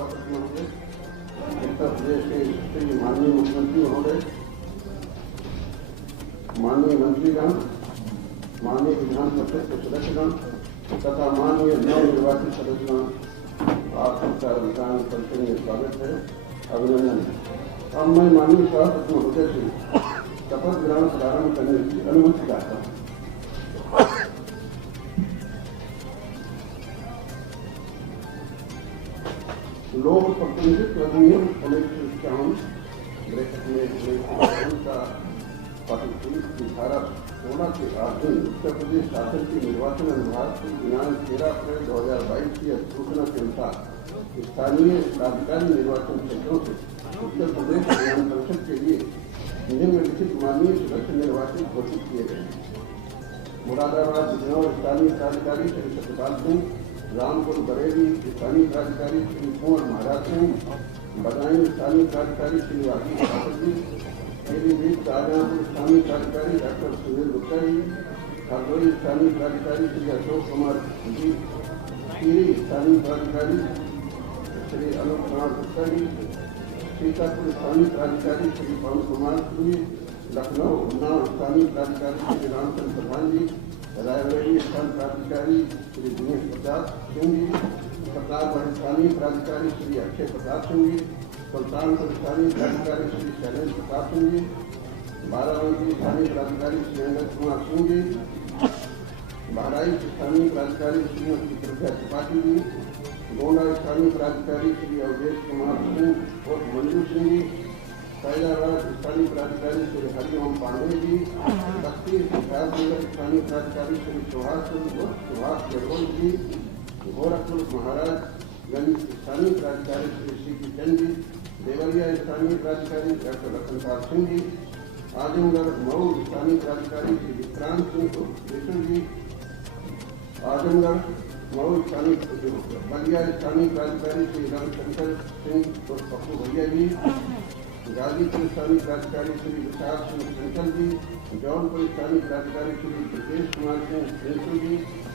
सभापति महोदय, उत्तर प्रदेश के श्री माननीय मुख्यमंत्री महोदय, माननीय मंत्रीगण, माननीय विधान परिषद के सदस्यगण तथा माननीय नवनिर्वाचित सदस्यगण, आप सबका विधान परिषद में स्वागत है, अभिनंदन है। अब मैं माननीय सभापति महोदय से शपथ ग्रहण प्रारंभ करने की अनुमति चाहता हूँ। लोक प्रतिनिधित्व अधिनियम 1951 का पारित की धारा 16 के अधीन उत्तर प्रदेश शासन की निर्वाचन अनुभाग की दिनांक 13 अप्रैल 2022 की अधिसूचना के अनुसार स्थानीय प्राधिकारी निर्वाचन क्षेत्रों से उत्तर प्रदेश विधान परिषद के लिए निम्नलिखित माननीय सदस्य निर्वाचित घोषित किए गए। मुरादाबाद बिजनौर स्थानीय प्राधिकारी श्री सत्यपाल सिंह, रामपुर बरेली स्थानीय प्राधिकारी श्री कुंवर महाराज सिंह, बदायूं स्थानीय प्राधिकारी श्री आशीष ठाकुर जी, पीलीभीत शाहजहांपुर स्थानीय प्राधिकारी डॉक्टर सुनील गुप्ता जी, हरदोई स्थानीय प्राधिकारी श्री अशोक कुमार जी, टिहरी स्थानीय प्राधिकारी श्री अनूप कुमार गुप्ता जी, सीतापुर स्थानीय प्राधिकारी श्री पवन कुमार जी, लखनऊ उन्नाव स्थानीय प्राधिकारी श्री रामचंद्र प्रधान जी, रायबरेली स्थानीय प्राधिकारी श्री दिनेश प्रताप सिंह जी, प्रतापगढ़ स्थानीय प्राधिकारी श्री अक्षय प्रताप सिंह जी, सुल्तानपुर स्थानीय प्राधिकारी श्री शैलेंद्र प्रताप सिंह जी, बाराबंकी स्थानीय प्राधिकारी श्री अंगद कुमार सिंह जी, बहराइच स्थानीय प्राधिकारी श्रीमती प्रज्ञा त्रिपाठी जी, गोंडा स्थानीय प्राधिकारी श्री अवधेश कुमार सिंह और मंजू सिंह जी, फैजाबाद स्थानीय प्राधिकारी श्री हरिओम पांडे जी, बस्ती सिद्धार्थनगर स्थानीय प्राधिकारी श्री सुभाष जयवल जी, गोरखपुर महाराजगंज स्थानीय प्राधिकारी श्री सी चंद जी, देवरिया स्थानीय प्राधिकारी डॉक्टर रतनपाल सिंह जी, आजमगढ़ मऊ स्थानीय प्राधिकारी श्री विक्रांत सिंह कृष्ण जी, आजमगढ़ मऊ स्थानीय बलिया स्थानीय प्राधिकारी श्री रविशंकर सिंह और पप्पू भैया जी, गाजीपुर स्थानीय प्राधिकारी श्री विशाल सिंह शंकर जी, जौनपुर स्थानीय प्राधिकारी श्री ब्रजेश कुमार सिंह प्रिंसू जी,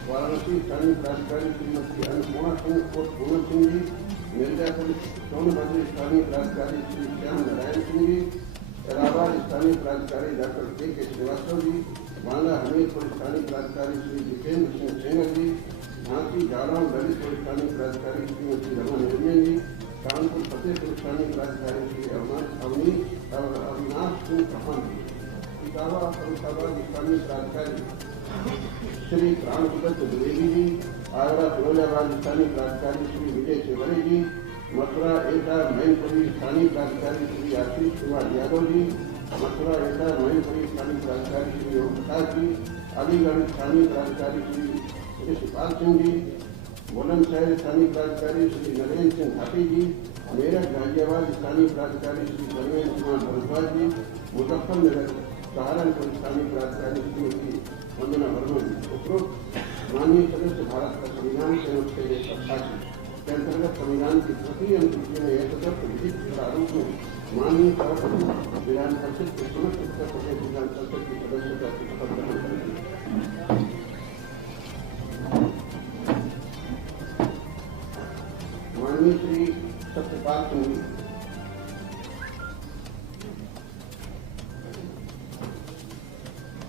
वाराणसी स्थानीय प्राधिकारी श्रीमती अन्नपूर्णा सिंह और पूनम सिंह जी, मिर्जापुर सोनभद्र स्थानीय प्राधिकारी श्री श्याम नारायण सिंह जी, इलाहाबाद स्थानीय प्राधिकारी डॉक्टर के श्रीवास्तव जी, बांदा हमीरपुर स्थानीय प्राधिकारी श्री जितेंद्र सिंह सेंगर जी, झांसी जालौन ललितपुर स्थानीय प्राधिकारी श्रीमती रमन निरंजन जी, कानपुर फतेहपुर स्थानीय प्राधिकारी श्री अविनाश सिंह प्रधान जी, इटावा फरुखाबाद स्थानीय प्राधिकारी श्री प्राणदत्त द्विवेदी जी, आगरा फिरोजाबाद स्थानीय प्राधिकारी श्री विजय चेवरे जी, मथुरा एटा मैनपुरी स्थानीय प्राधिकारी श्री आशीष कुमार यादव जी, मथुरा एटा मैनपुरी स्थानीय प्राधिकारी श्री ओम प्रकाश जी, अलीगढ़ स्थानीय प्राधिकारी श्री शिवपाल सिंह जी, बुलंदशहर स्थानीय प्राधिकारी श्री नरेंद्र सिंह घाटी जी, मेरठ गाजियाबाद स्थानीय प्राधिकारी श्री धर्मेंद्र कुमार भारद्वाज जी, मुजफ्फरनगर सहारनपुर स्थानीय प्राधिकारी श्रीमती वंदना वर्मन जी। उपरोक्त माननीय सदस्य भारत का संविधान के अनुच्छेद 188 के अंतर्गत संविधान की तृतीय अनुसूची में यथावत विधिक प्रारूप में माननीय सभापति विधान परिषद के समस्त उत्तर प्रदेश विधान परिषद की सदस्यता की शपथ ग्रहण करेंगे। माननीय श्री सत्यपाल सिंह जी।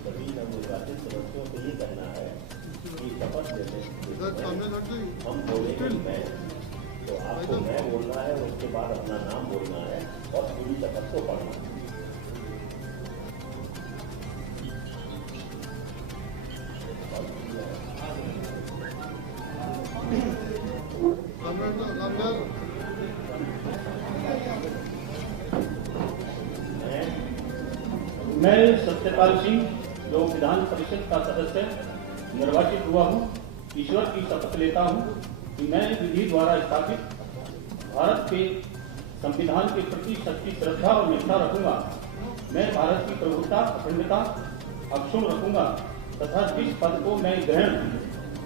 सभी नवनिर्वाचित सदस्यों को ये कहना है कि शपथ लेने हम बोलेंगे मैं, तो आपको मैं बोलना है, उसके बाद अपना नाम बोलना है और पूरी शपथ को पढ़ना है। मैं सत्यपाल सिंह जो विधान परिषद का सदस्य निर्वाचित हुआ हूँ, ईश्वर की शपथ लेता हूँ कि मैं विधि द्वारा स्थापित भारत के संविधान के प्रति सच्ची श्रद्धा और निष्ठा रखूंगा। मैं भारत की प्रभुता अखंडता अक्षुण्ण रखूंगा तथा जिस पद को मैं ग्रहण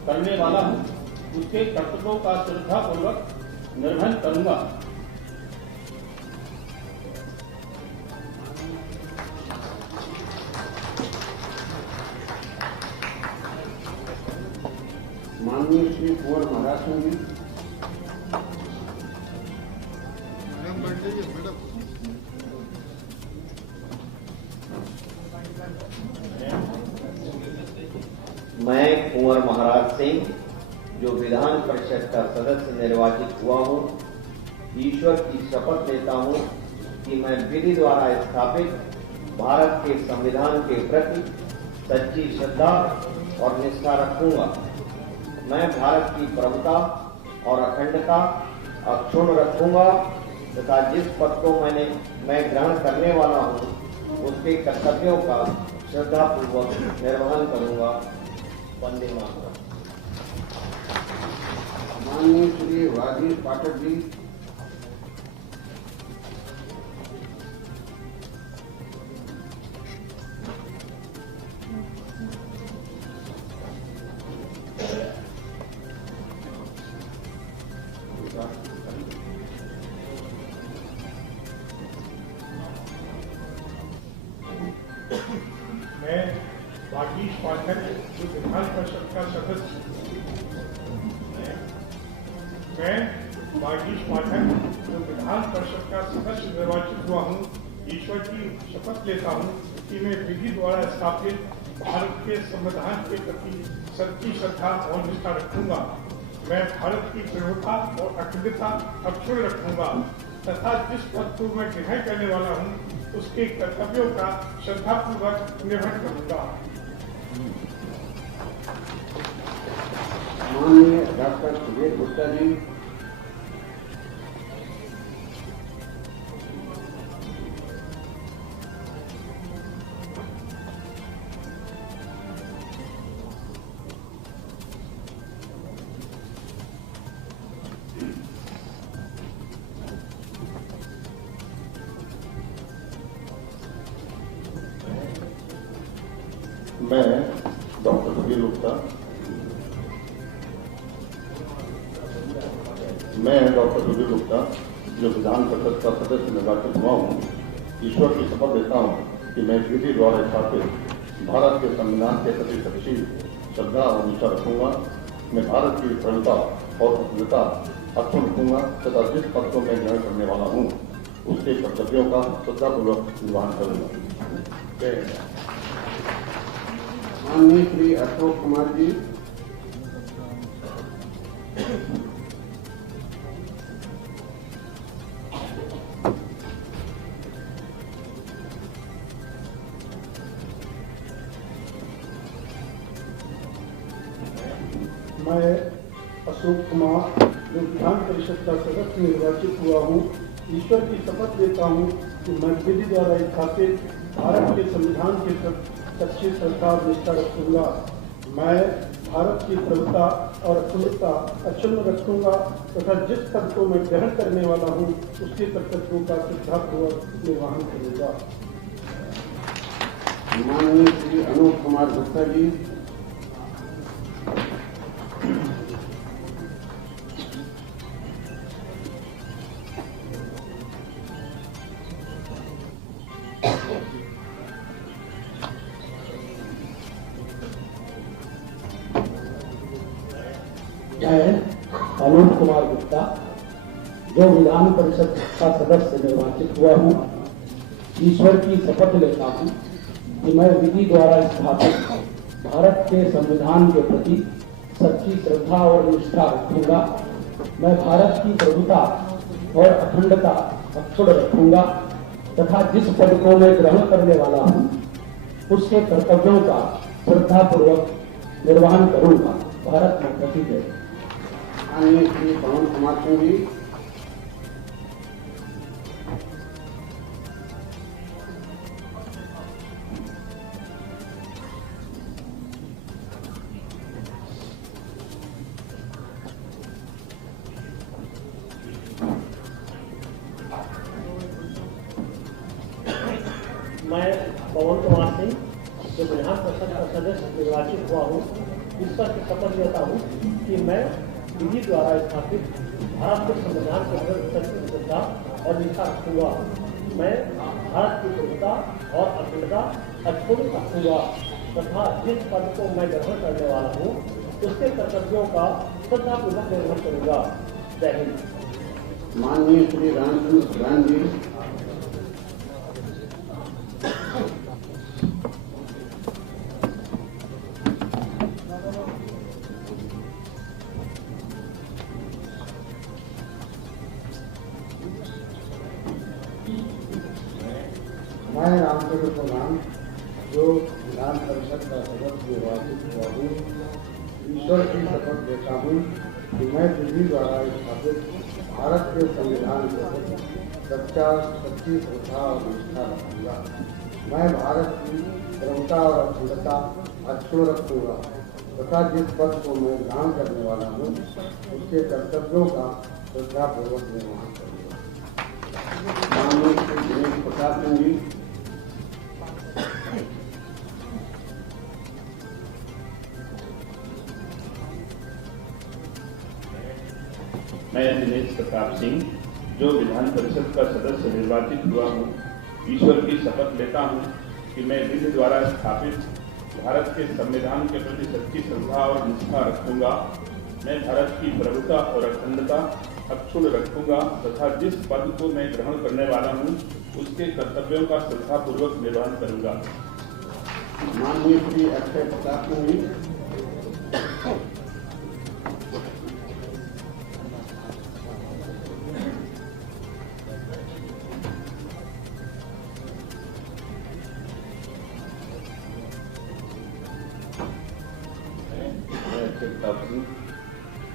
करने वाला हूँ उसके कर्तव्यों का श्रद्धापूर्वक निर्वहन करूंगा। माननीय श्री कुंवर महाराज सिंह जी। मैं कुंवर महाराज सिंह, जो विधान परिषद का सदस्य निर्वाचित हुआ हूँ, ईश्वर की शपथ लेता हूँ कि मैं विधि द्वारा स्थापित भारत के संविधान के प्रति सच्ची श्रद्धा और निष्ठा रखूंगा। मैं भारत की प्रभुता और अखंडता अक्षुण्ण रखूंगा तथा जिस पद को मैं ग्रहण करने वाला हूँ उसके कर्तव्यों का श्रद्धापूर्वक निर्वहन करूंगा। वंदे मातरम। माननीय श्री राजेश पाठक जी। मैं भागीश पाठक, जो विधान परिषद का सदस्य निर्वाचित हुआ हूँ, ईश्वर की शपथ लेता हूँ कि मैं विधि द्वारा स्थापित भारत के संविधान के प्रति सच्ची श्रद्धा और निष्ठा रखूंगा। मैं भारत की प्रभुता और अखंडता अक्षुण्ण रखूंगा तथा जिस पद को मैं ग्रहण करने वाला हूँ उसके कर्तव्यों का श्रद्धापूर्वक निर्वहन करूंगा। माननीय डॉक्टर सुधीर गुप्ता जी। मैं डॉक्टर सुधीर गुप्ता जो विधान परिषद का सदस्य निर्वाचित हुआ हूँ, ईश्वर की शपथ लेता हूँ कि मैं विधि द्वारा स्थापित भारत के संविधान के प्रति सच्ची श्रद्धा और निष्ठा रखूंगा। मैं भारत की प्रभुता और अखंडता अक्षुण्ण रखूंगा तथा जिस पद को मैं ग्रहण करने वाला हूँ उसके कर्तव्यों का श्रद्धापूर्वक निर्वहन करूंगा। माननीय श्री अशोक कुमार जी। मैं अशोक कुमार, जो विधान परिषद का सदस्य निर्वाचित हुआ हूँ, ईश्वर की शपथ लेता हूँ कि मैं विधि द्वारा स्थापित भारत के संविधान के प्रति सच्ची श्रद्धा और निष्ठा रखूंगा। मैं भारत की प्रभुता और अखंडता अक्षुण्ण रखूंगा तथा जिस पद को मैं ग्रहण करने वाला हूँ उसके कर्तव्यों का श्रद्धापूर्वक निर्वहन करूंगा। माननीय श्री अनूप कुमार गुप्ता जी। मैं अनूप कुमार गुप्ता, जो विधान परिषद का सदस्य निर्वाचित हुआ हूँ, ईश्वर की शपथ लेता हूँ कि मैं विधि द्वारा स्थापित भारत के संविधान के प्रति सच्ची श्रद्धा और निष्ठा रखूंगा। मैं भारत की प्रभुता और अखंडता अक्षुण्ण रखूंगा तथा जिस पद को मैं ग्रहण करने वाला हूँ उसके कर्तव्यों का श्रद्धापूर्वक निर्वहन करूंगा। भारत माता की जय। माननीय श्री पवन कुमार सिंह जी। मैं पवन कुमार सिंह, जो विधान परिषद का सदस्य निर्वाचित हुआ हूँ, ईश्वर की शपथ लेता हूँ कि मैं विधि द्वारा स्थापित भारत के संविधान के प्रति सच्ची श्रद्धा और निष्ठा रखूंगा। मैं भारत की प्रभुता और अखंडता अक्षुण्ण रखूंगा तथा जिस पद को मैं ग्रहण करने वाला हूँ उसके कर्तव्यों का श्रद्धापूर्वक निर्वहन करूंगा। जय हिंद। माननीय श्री रामचंद्र प्रधान जी, मैं रामचंद्र प्रधान जो विधान परिषद का सदस्य निर्वाचित हुआ हूँ, ईश्वर की शपथ लेता हूँ कि मैं विधि द्वारा स्थापित भारत के संविधान के प्रति सच्चा सच्ची श्रद्धा और निष्ठा रखूंगा। मैं भारत की प्रभुता और अखंडता अक्षुण्ण रखूंगा तथा जिस पद को मैं ग्रहण करने वाला हूँ उसके कर्तव्यों का श्रद्धापूर्वक निर्वहन करूंगा। माननीय श्री दिनेश प्रताप सिंह जी, मैं दिनेश प्रताप सिंह जो विधान परिषद का सदस्य निर्वाचित हुआ हूँ, ईश्वर की शपथ लेता हूँ कि मैं विधि द्वारा स्थापित भारत के संविधान के प्रति सच्ची श्रद्धा और निष्ठा रखूंगा। मैं भारत की प्रभुता और अखंडता अक्षुण्ण रखूंगा तथा जिस पद को मैं ग्रहण करने वाला हूँ उसके कर्तव्यों का श्रद्धापूर्वक निर्वहन करूंगा। माननीय श्री अक्षय प्रताप सिंह जी,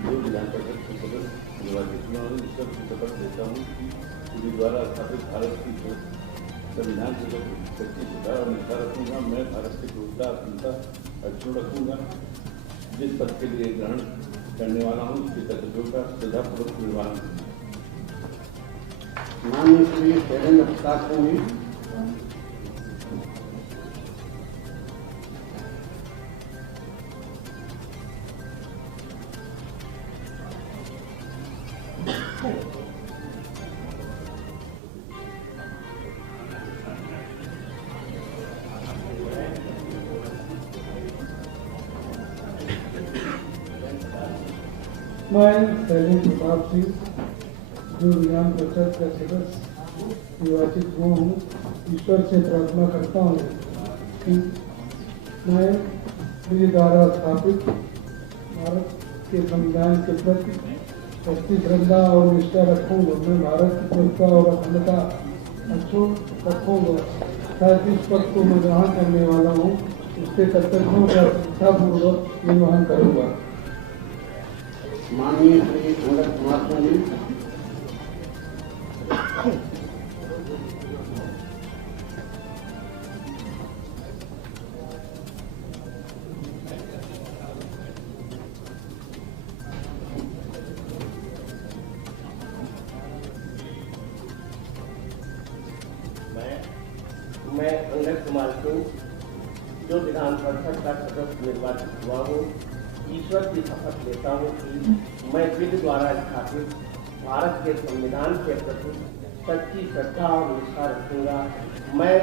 जो विधान परिषद के सदस्य निर्वाचित हुआ हूँ, ईश्वर की शपथ लेता हूँ कि विधि द्वारा स्थापित भारत की संविधान के प्रति सच्ची श्रद्धा और निष्ठा रखूंगा। मैं भारत की प्रभुता अखंडता अक्षुण्ण रखूंगा। जिस पद के लिए ग्रहण करने वाला हूँ उसके कर्तव्यों का श्रद्धापूर्वक निर्वहन करूंगा। माननीय श्री शैलेंद्र प्रताप सिंह जी, मैं शैलेंद्र प्रताप सिंह जो विधान परिषद का सदस्य निर्वाचित हुआ हूँ, ईश्वर से प्रार्थना करता हूँ कि मैं विधि द्वारा स्थापित भारत के संविधान के प्रति सच्ची श्रद्धा और निष्ठा रखूंगा। मैं भारत की प्रभुता और अखंडता अक्षुण्ण रखूंगा तथा जिस पद को मैं ग्रहण करने वाला हूँ उसके कर्तव्यों का श्रद्धापूर्वक निर्वहन करूंगा। माननीय श्री अंगद कुमार सिंह जी, मैं अंगद कुमार सिंह जो विधान परिषद का सदस्य निर्वाचित हुआ हूँ, ईश्वर की शपथ लेता हूँ कि मैं विधि द्वारा स्थापित भारत के संविधान के प्रति सच्ची श्रद्धा और निष्ठा रखूंगा। मैं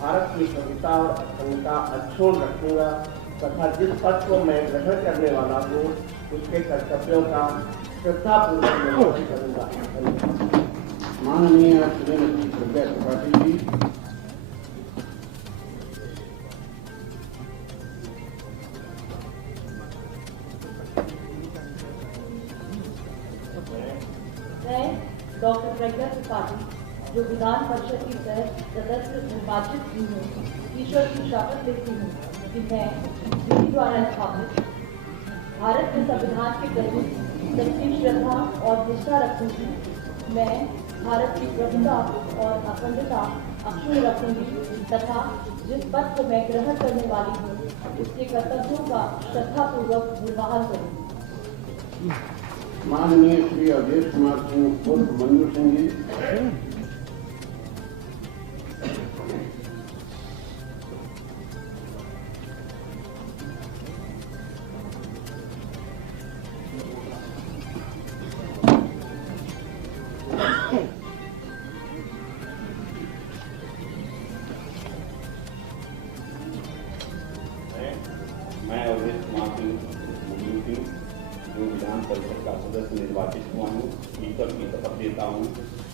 भारत की प्रभुता और अखंडता अक्षुण्ण रखूंगा तथा जिस पद को मैं ग्रहण करने वाला हूँ उसके कर्तव्यों का श्रद्धापूर्वक निर्वहन करूंगा। माननीय श्रीमती प्रज्ञा त्रिपाठी जी, मैं डॉक्टर प्रज्ञा त्रिपाठी जो विधान परिषद की सदस्य निर्वाचित हुई हूँ, ईश्वर की शपथ लेती हूँ कि मैं विधि द्वारा स्थापित भारत के संविधान के प्रति सच्ची श्रद्धा और निष्ठा रखूंगी। मैं भारत की प्रभुता और अखंडता अक्षुण्ण रखूंगी तथा जिस पद को मैं ग्रहण करने वाली हूँ उसके कर्तव्यों का श्रद्धापूर्वक निर्वहन करूंगी। माननीय श्री अवधेश कुमार सिंह उर्फ मंजू सिंह जी, मैं अवधेश कुमार सिंह जो विधान परिषद का सदस्य निर्वाचित हुआ हूँ, ईश्वर की शपथ लेता हूँ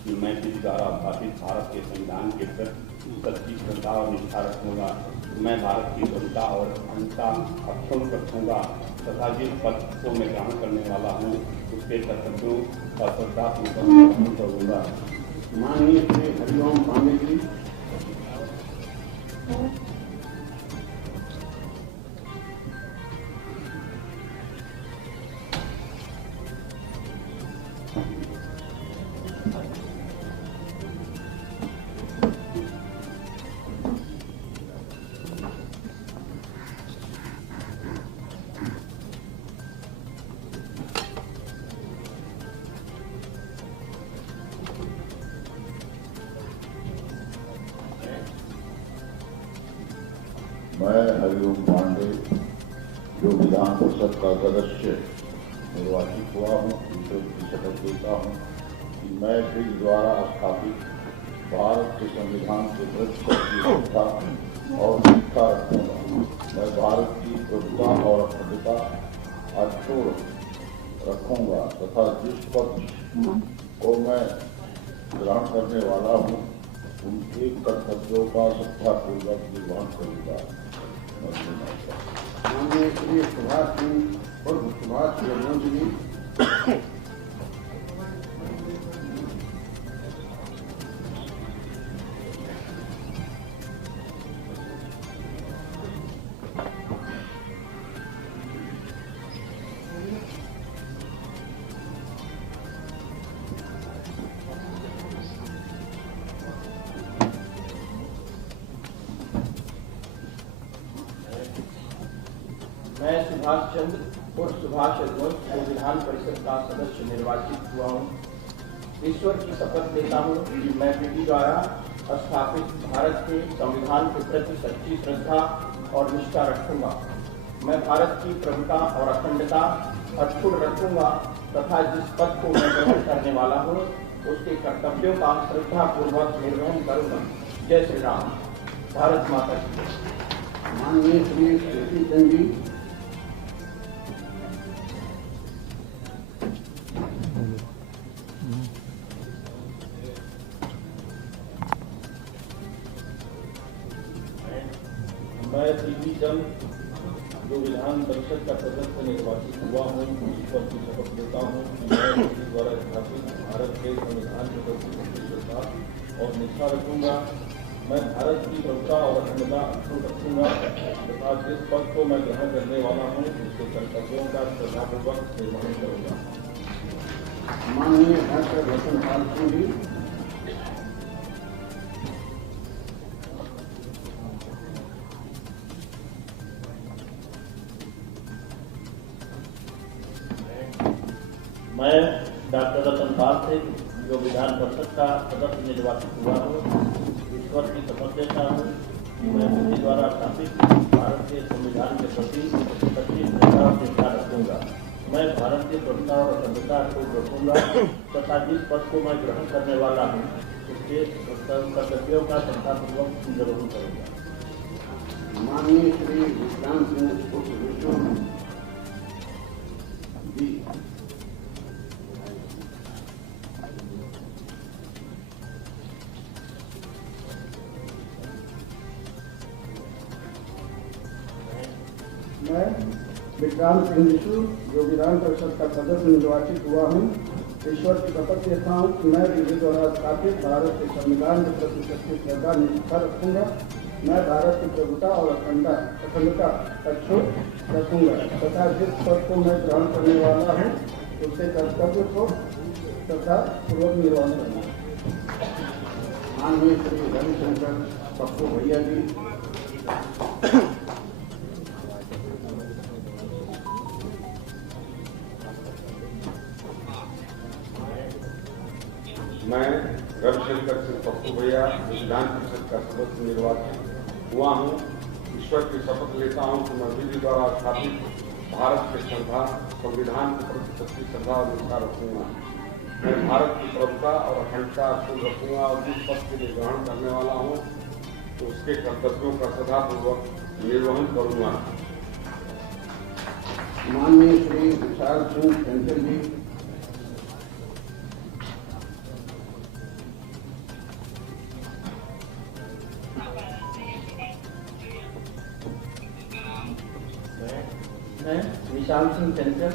कि मैं विधि द्वारा स्थापित भारत के संविधान के प्रति सच्ची श्रद्धा और निष्ठा रखूंगा। मैं भारत की प्रभुता और अखंडता अक्षुण्ण रखूंगा तथा जिस पद को मैं ग्रहण करने वाला हूँ उसके कर्तव्यों का श्रद्धापूर्वक पालन करूंगा। माननीय श्री हरिओम पांडे जी। मैं हरिओम पांडे जो विधान परिषद का सदस्य निर्वाचित हुआ हूँ, ईश्वर की शपथ लेता हूँ कि मैं विधि द्वारा स्थापित भारत के संविधान के प्रति सच्ची श्रद्धा और निष्ठा रखूंगा। मैं भारत की प्रभुता और अखंडता अक्षुण्ण रखूंगा तथा जिस पद को मैं ग्रहण करने वाला हूँ उनके कर्तव्यों का श्रद्धापूर्वक निर्वहन करूंगा। माननीय श्री सुभाष सिंह और सुभाष यमुना जी। मैं सुभाष चंद्र और सुभाष रघुवंश जो विधान परिषद का सदस्य निर्वाचित हुआ हूँ, ईश्वर की शपथ लेता हूँ कि मैं विधि द्वारा स्थापित भारत के संविधान के प्रति सच्ची श्रद्धा और निष्ठा रखूंगा। मैं भारत की प्रभुता और अखंडता अक्षुण्ण रखूंगा तथा जिस पद को मैं ग्रहण करने वाला हूँ उसके कर्तव्यों का श्रद्धापूर्वक निर्वहन करूंगा। जय श्री राम। भारत माता की। माननीय श्री श्री चंद जी। मैं टीवी चंद जो विधान परिषद का सदस्य निर्वाचित हुआ हूँ, ईश्वर की शपथ लेता हूँ कि मैं विधि द्वारा स्थापित भारत के संविधान के प्रति सच्ची श्रद्धा और निष्ठा रखूंगा। मैं भारत की प्रभुता और अखंडता अक्षुण्ण रखूंगा तथा जिस पद को मैं ग्रहण करने वाला हूँ उसके कर्तव्यों का श्रद्धापूर्वक निर्वहन करूंगा। माननीय डॉक्टर रतन पाल सिंह जी। मैं डॉक्टर रतन पाल सिंह जो विधान परिषद का सदस्य निर्वाचित हुआ हूँ, ईश्वर की शपथ लेता हूँ कि मैं विधि द्वारा स्थापित भारत के संविधान के प्रति सच्ची श्रद्धा और निष्ठा रखूंगा। मैं भारत की प्रभुता और अखंडता को रखूंगा तथा जिस पद को मैं ग्रहण करने वाला हूँ उसके कर्तव्यों का श्रद्धापूर्वक निर्वहन करूंगा। माननीय श्री विश्राम सिंह उर्फ विष्णु जी। मैं विक्रांत सिंह विशु जो विधान परिषद का सदस्य निर्वाचित हुआ हूँ, ईश्वर की शपथ लेता हूँ कि मैं विधि द्वारा स्थापित भारत के संविधान के प्रति सच्ची श्रद्धा निष्ठा रखूंगा। मैं भारत की प्रभुता और अखंडता अक्षुण्ण रखूंगा तथा जिस पद को मैं ग्रहण करने वाला हूँ उसके कर्तव्य को श्रद्धापूर्वक निर्वहन करना। माननीय श्री रविशंकर पप्पू भैया जी। मैं रविशंकर सिंह पप्पू भैया विधान परिषद का सदस्य निर्वाचित हुआ हूँ, ईश्वर की शपथ लेता हूँ कि मैं विधि द्वारा स्थापित भारत के संविधान के प्रति सच्ची श्रद्धा और निष्ठा रखूंगा। मैं भारत की प्रभुता और अखंडता अक्षुण्ण रखूंगा और जिस पद के लिए ग्रहण करने वाला हूँ तो उसके कर्तव्यों का सदापूर्वक निर्वहन करूंगा। माननीय श्री विशाल सिंह सेंथिल जी। मैं विशाल सिंह चंचल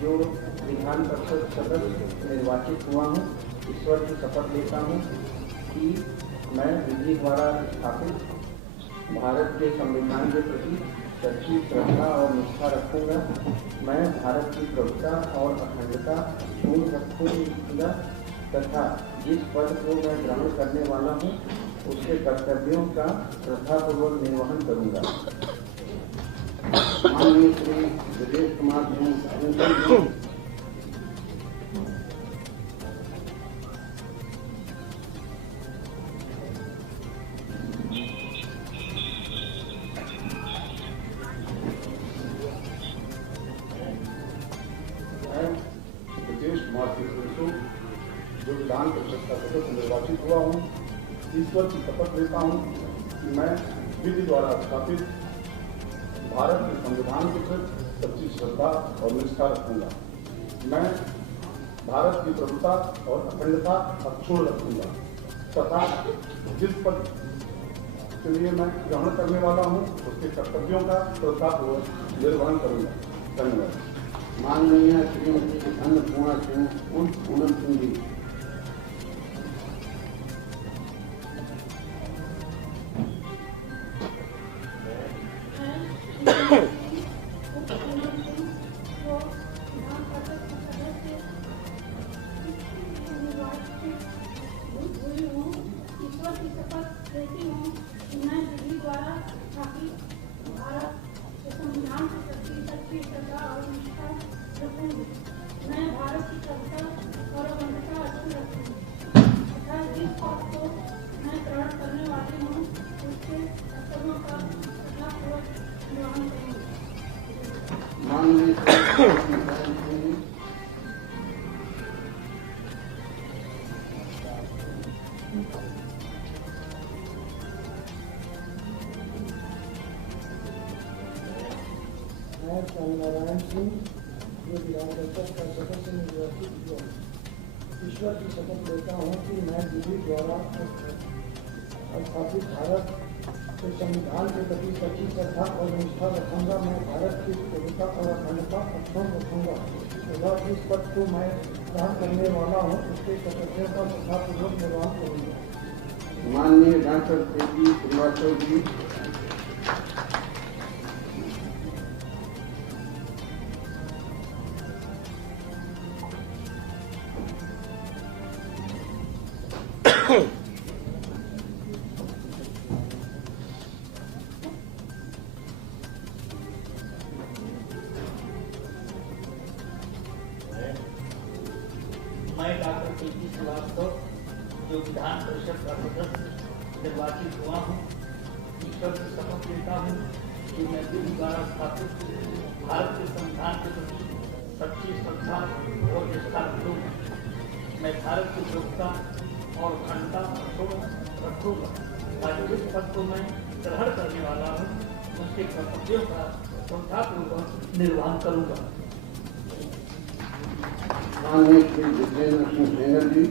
जो विधान परिषद सदस्य निर्वाचित हुआ हूँ, ईश्वर की शपथ लेता हूँ कि मैं विधि द्वारा स्थापित भारत के संविधान के प्रति सच्ची श्रद्धा और निष्ठा रखूंगा। मैं भारत की प्रभुता और अखंडता पूर्ण रखूंगा तथा जिस पद को मैं ग्रहण करने वाला हूँ उसके कर्तव्यों का श्रद्धापूर्वक निर्वहन करूंगा। माननीय श्री विदेश कुमार जी ब्रजेश कुमार जो विधान परिषद का सदस्य निर्वाचित हुआ हूँ, ईश्वर की शपथ लेता हूँ कि मैं विधि द्वारा स्थापित भारत के संविधान के प्रति सच्ची श्रद्धा और निष्ठा रखूंगा। मैं भारत की प्रभुता और अखंडता अक्षुण्ण रखूंगा तथा जिस पद के लिए मैं ग्रहण करने वाला हूँ उसके कर्तव्यों का श्रद्धापूर्वक निर्वहन करूंगा। धन्यवाद। माननीय श्रीमती अन्नपूर्णा सिंह उर्फ पूनम सिंह जी। ईश्वर की शपथ लेती हूँ कि मैं विधि द्वारा स्थापित भारत के संविधान के प्रति सच्ची श्रद्धा और निष्ठा रखूंगी। मैं भारत की प्रभुता और अखंडता अक्षुण्ण रखूंगी तथा जिस पद को मैं ग्रहण करने वाली हूँ उसके कर्तव्यों का श्रद्धापूर्वक निर्वहन करूंगी। माननीय श्री मैं चंद्रनारायण सिंह जो विधान परिषद का सदस्य निर्वाचित हुआ, ईश्वर की शपथ लेता हूँ कि मैं विधि द्वारा स्थापित भारत के संविधान के प्रति सच्ची श्रद्धा और निष्ठा रखूंगा। मैं भारत की प्रभुता और अखंडता अक्षुण्ण रखूंगा तथा जिस पद को मैं ग्रहण करने वाला हूँ उसके कर्तव्यों का श्रद्धापूर्वक निर्वहन करूंगा। माननीय डॉक्टर के श्रीवास्तव जी। मैं डॉक्टर के श्रीवास्तव जो विधान परिषद का सदस्य निर्वाचित हुआ हूँ, ईश्वर की शपथ लेता हूँ कि मैं विधि द्वारा स्थापित भारत के संविधान के प्रति सच्ची श्रद्धा और निष्ठा रखूंगा। मैं भारत की प्रभुता और अखंडता अक्षुण्ण रखूंगा ताकि जिस पद को मैं ग्रहण करने वाला हूँ उसके कर्तव्यों का श्रद्धापूर्वक निर्वहन करूंगा। माननीय श्री जितेंद्र सिंह सेंगर जी।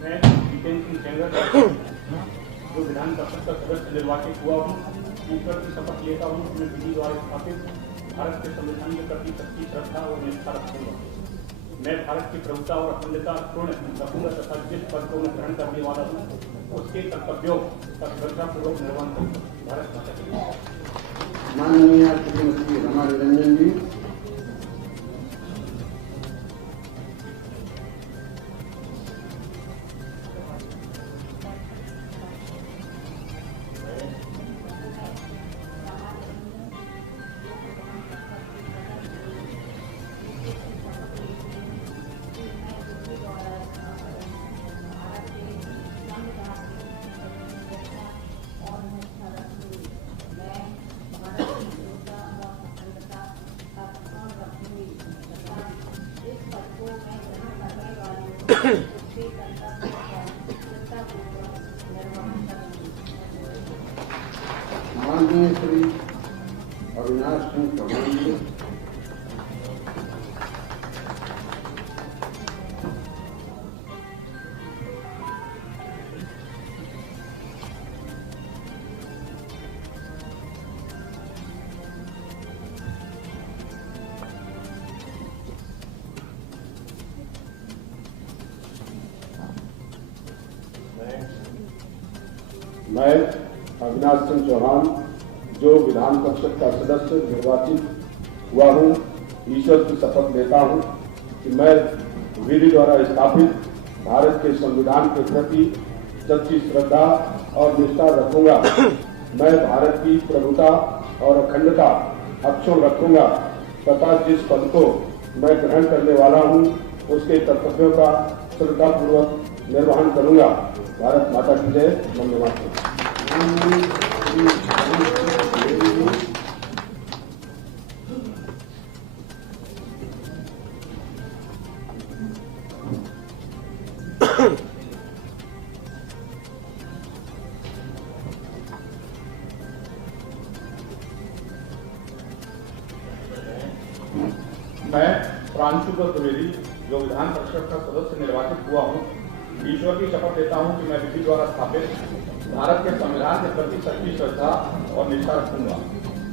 मैं जितेंद्र सिंह सेंगर जो विधान परिषद का सदस्य निर्वाचित हुआ हूँ, ईश्वर की शपथ लेता हूँ कि मैं विधि द्वारा स्थापित भारत के संविधान के प्रति सच्ची श्रद्धा और निष्ठा रखूंगा। मैं भारत की प्रभुता और अखंडता अक्षुण्ण रखूंगा तथा जिस पद को मैं ग्रहण करने वाला हूँ उसके कर्तव्यों का श्रद्धापूर्वक निर्वहन करूंगा। भारत माता की जय। माननीय श्रीमती रमा निरंजन जी। माननीय श्री अविनाश सिंह चौहान जी, मैं अविनाश सिंह चौहान जो विधान परिषद का सदस्य निर्वाचित हुआ हूँ, ईश्वर की शपथ लेता हूँ कि मैं विधि द्वारा स्थापित भारत के संविधान के प्रति सच्ची श्रद्धा और निष्ठा रखूंगा। मैं भारत की प्रभुता और अखंडता अक्षुण्ण रखूंगा तथा जिस पद को मैं ग्रहण करने वाला हूँ उसके कर्तव्यों का श्रद्धापूर्वक निर्वहन करूंगा। भारत माता की जय। वंदे मातरम। मैं प्रांशुकर द्विवेदी जो विधान परिषद का सदस्य निर्वाचित हुआ हूँ, ईश्वर की शपथ लेता हूँ कि मैं विधि द्वारा स्थापित भारत के संविधान के प्रति सच्ची श्रद्धा और निष्ठा रखूंगा।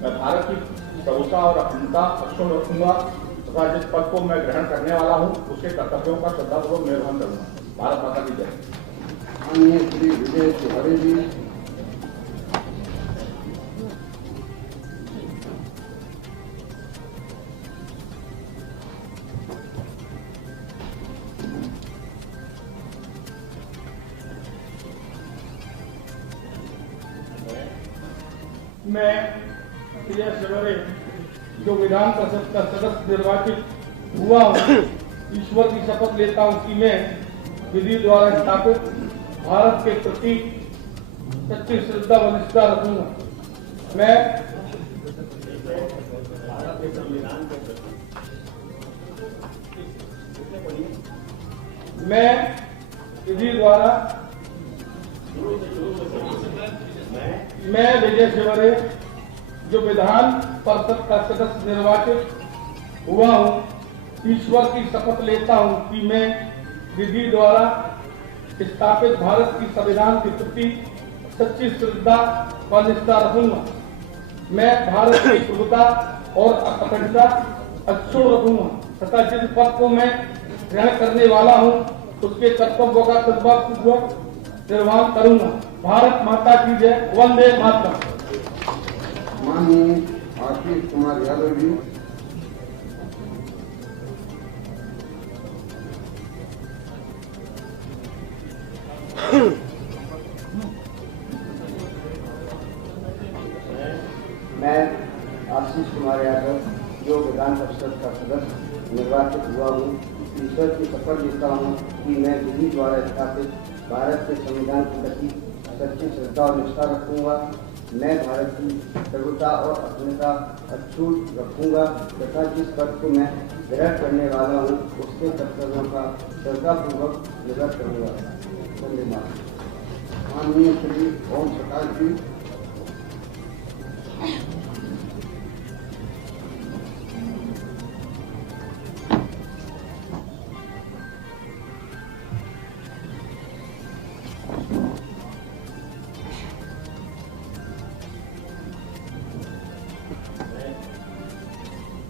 मैं भारत की प्रभुता और अखंडता अक्षुण्ण रखूंगा तथा जिस पद को मैं ग्रहण करने वाला हूँ उसके कर्तव्यों का श्रद्धापूर्वक निर्वहन करूंगा। भारत माता की जय। माननीय श्री विजय तिवारी जी, मैं विजय तिवारी जो विधान परिषद का सदस्य निर्वाचित हुआ हूँ, ईश्वर की शपथ लेता हूँ कि मैं विधि द्वारा स्थापित भारत के प्रति सच्ची श्रद्धा व निष्ठा रखूंगा। मैं विधि द्वारा मैं विजय तिवारी जो विधान परिषद का सदस्य निर्वाचित हुआ हूँ, ईश्वर की शपथ लेता हूँ कि मैं विधि द्वारा स्थापित भारत की संविधान के प्रति सच्ची श्रद्धा व निष्ठा रखूंगा। मैं भारत की प्रभुता और अखंडता अक्षुण्ण रखूंगा तथा जिस पद को मैं ग्रहण करने वाला हूँ उसके कर्तव्यों का श्रद्धापूर्वक निर्वहन करूंगा। भारत माता की जय। वंदे मातरम। माननीय आशीष कुमार यादव जी, मैं आशीष कुमार यादव जो विधान परिषद का सदस्य निर्वाचित हुआ हूँ, ईश्वर की शपथ लेता हूँ कि मैं विधि द्वारा स्थापित भारत के संविधान के प्रति सच्ची श्रद्धा और निष्ठा रखूंगा। मैं भारत की प्रभुता और अखंडता अक्षुण्ण रखूंगा तथा जिस पद को मैं ग्रहण करने वाला हूँ उसके कर्तव्यों का श्रद्धापूर्वक निर्वहन करूंगा। धन्यवाद। माननीय श्री ओम प्रकाश जी,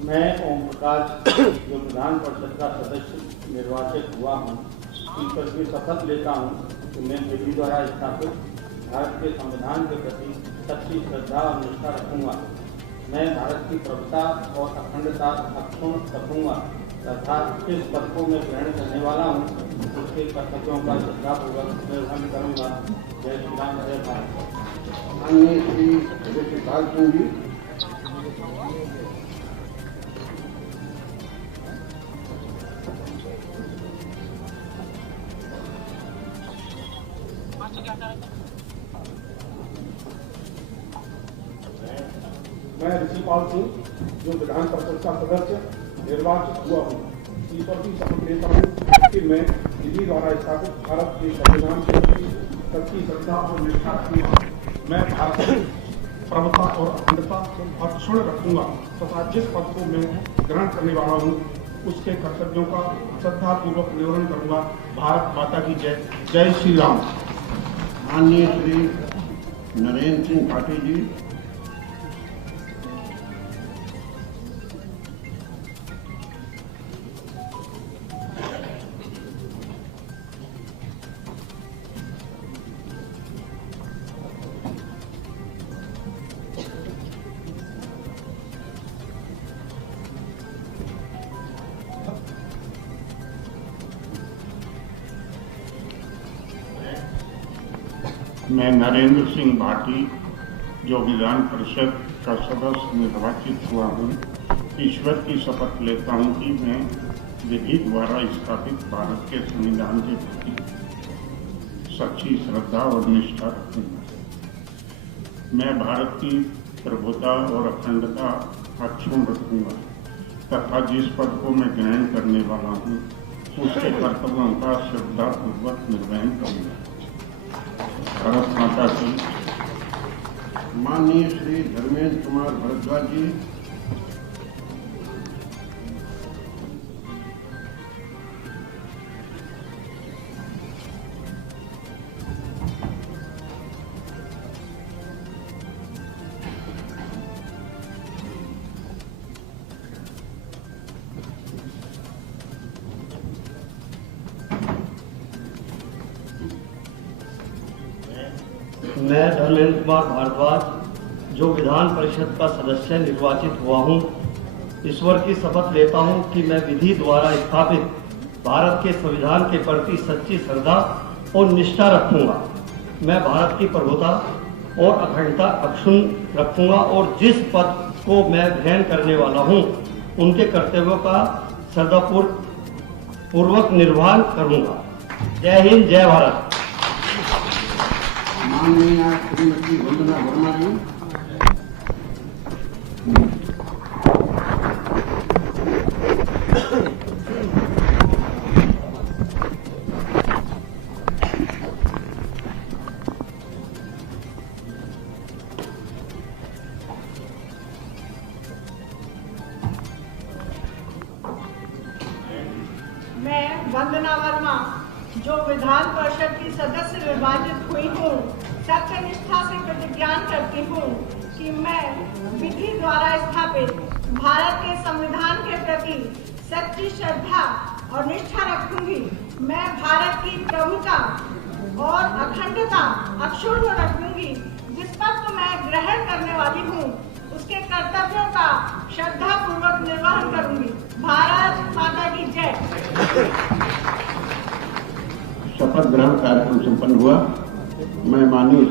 मैं ओम प्रकाश जो विधान परिषद का सदस्य निर्वाचित हुआ हूँ, ईश्वर की शपथ लेता हूँ कि मैं विधि द्वारा स्थापित भारत के संविधान के प्रति सच्ची श्रद्धा और निष्ठा रखूंगा। मैं भारत की प्रभुता और अखंडता अक्षुण्ण रखूंगा तथा जिस पद को मैं ग्रहण करने वाला हूँ उसके कर्तव्यों का श्रद्धापूर्वक निर्वहन करूंगा। जय श्री राम, जय भारत। माननीय श्री विजयपाल सिंह जी, मैं ऋषिपाल सिंह जो विधान परिषद का सदस्य निर्वाचित हुआ हूँ, ईश्वर की शपथ लेता हूँ कि मैं विधि द्वारा स्थापित भारत के संविधान के प्रति सच्ची श्रद्धा और निष्ठा रखूंगा। मैं भारत प्रभुता और अखंडता अक्षुण्ण रखूंगा तथा जिस पद को मैं ग्रहण करने वाला हूँ उसके कर्तव्यों का श्रद्धापूर्वक निर्वहन करूंगा। भारत माता की जय। जय श्री राम। माननीय श्री नरेंद्र सिंह पाटिल जी। मैं नरेंद्र सिंह भाटी जो विधान परिषद का सदस्य निर्वाचित हुआ हूँ, ईश्वर की शपथ लेता हूँ कि मैं विधि द्वारा स्थापित भारत के संविधान के प्रति सच्ची श्रद्धा और निष्ठा रखूंगा। मैं भारत की प्रभुता और अखंडता अक्षुण्ण रखूंगा तथा जिस पद को मैं ग्रहण करने वाला हूँ उसके कर्तव्यों का श्रद्धापूर्वक निर्वहन करूंगा। भारत माता की। माननीय श्री धर्मेंद्र कुमार भरद्वाज जी। मैं धर्मेंद्र कुमार भारद्वाज जो विधान परिषद का सदस्य निर्वाचित हुआ हूँ, ईश्वर की शपथ लेता हूँ कि मैं विधि द्वारा स्थापित भारत के संविधान के प्रति सच्ची श्रद्धा और निष्ठा रखूंगा। मैं भारत की प्रभुता और अखंडता अक्षुण्ण रखूंगा और जिस पद को मैं ग्रहण करने वाला हूँ उनके कर्तव्यों का श्रद्धापूर्वक निर्वहन करूंगा। जय हिंद, जय भारत। माननीय श्रीमती वंदना वर्मा जी। मैं वंदना वर्मा जो विधान परिषद की सदस्य निर्वाचित हुई हूँ, सत्यनिष्ठा से प्रतिज्ञान करती हूँ कि मैं विधि द्वारा स्थापित भारत के संविधान के प्रति सच्ची श्रद्धा और निष्ठा रखूंगी। मैं भारत की प्रभुता और अखंडता अक्षुण्ण रखूंगी। जिस पद को मैं ग्रहण करने वाली हूँ उसके कर्तव्यों का श्रद्धापूर्वक निर्वहन करूंगी। भारत माता की जय। शपथ ग्रहण कार्यक्रम संपन्न हुआ। मैं माननीय